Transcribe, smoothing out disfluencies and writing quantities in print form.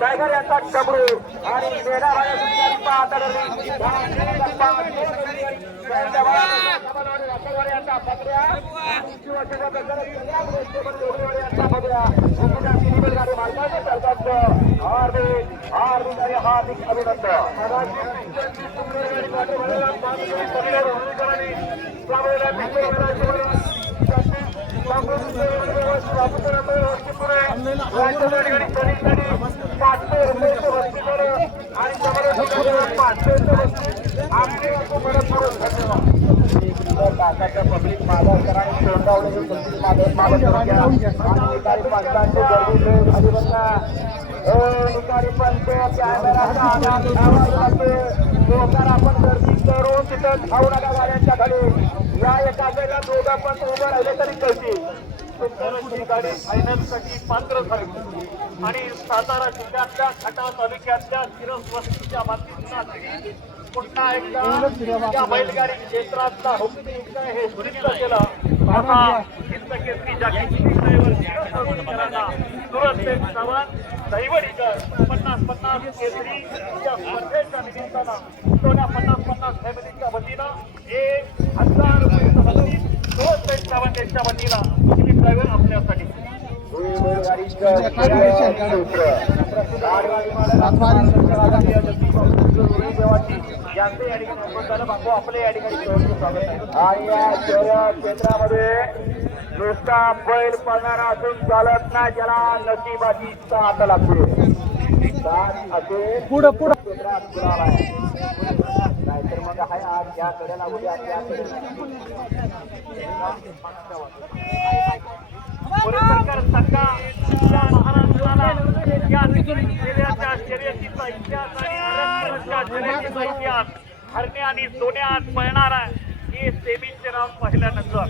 Tiger यांचा डबरू आणि public माधवकरांनी आपण गर्दी करून तिथं धावू नका गाड्यांच्या खाली. या एका वेळेला दोघं पण उभं राहिले तरी कळतील. गाडी फायनल साठी पात्र झाली आणि सातारा जिल्ह्यातल्या खटाव तालुक्यातल्या सिरस वस्तीच्या मातीचा पुन्हा एकदा या बैलगाडी क्षेत्रातला हुकमी हे सुनिश्चित केलं. आता हिंदकेसरी जागतिक चव्हाण दहिवडीकर 50-50 केसरी या स्पर्धेच्या निमित्तानं सोन्या 50-50 फॅमिलीच्या वतीनं 1000 रुपये चव्हाणच्या वतीनं तुम्ही ड्रायव्हर आपल्यासाठी आपले या ठिकाणी आणि या क्षेत्रामध्ये नुसता बैल पळणारा असून चालत नाही, ज्याला नशिबाची साथ लागते. पुढं पुढं नाहीतर मग आहे आज या कडेला उद्या त्या महाराष्ट्राला या शर्यतीचा इतिहास इतिहास हरणे आणि सोन्यात पळणार आहे. हे सेमीचे राऊंड पाहिल्यानंतर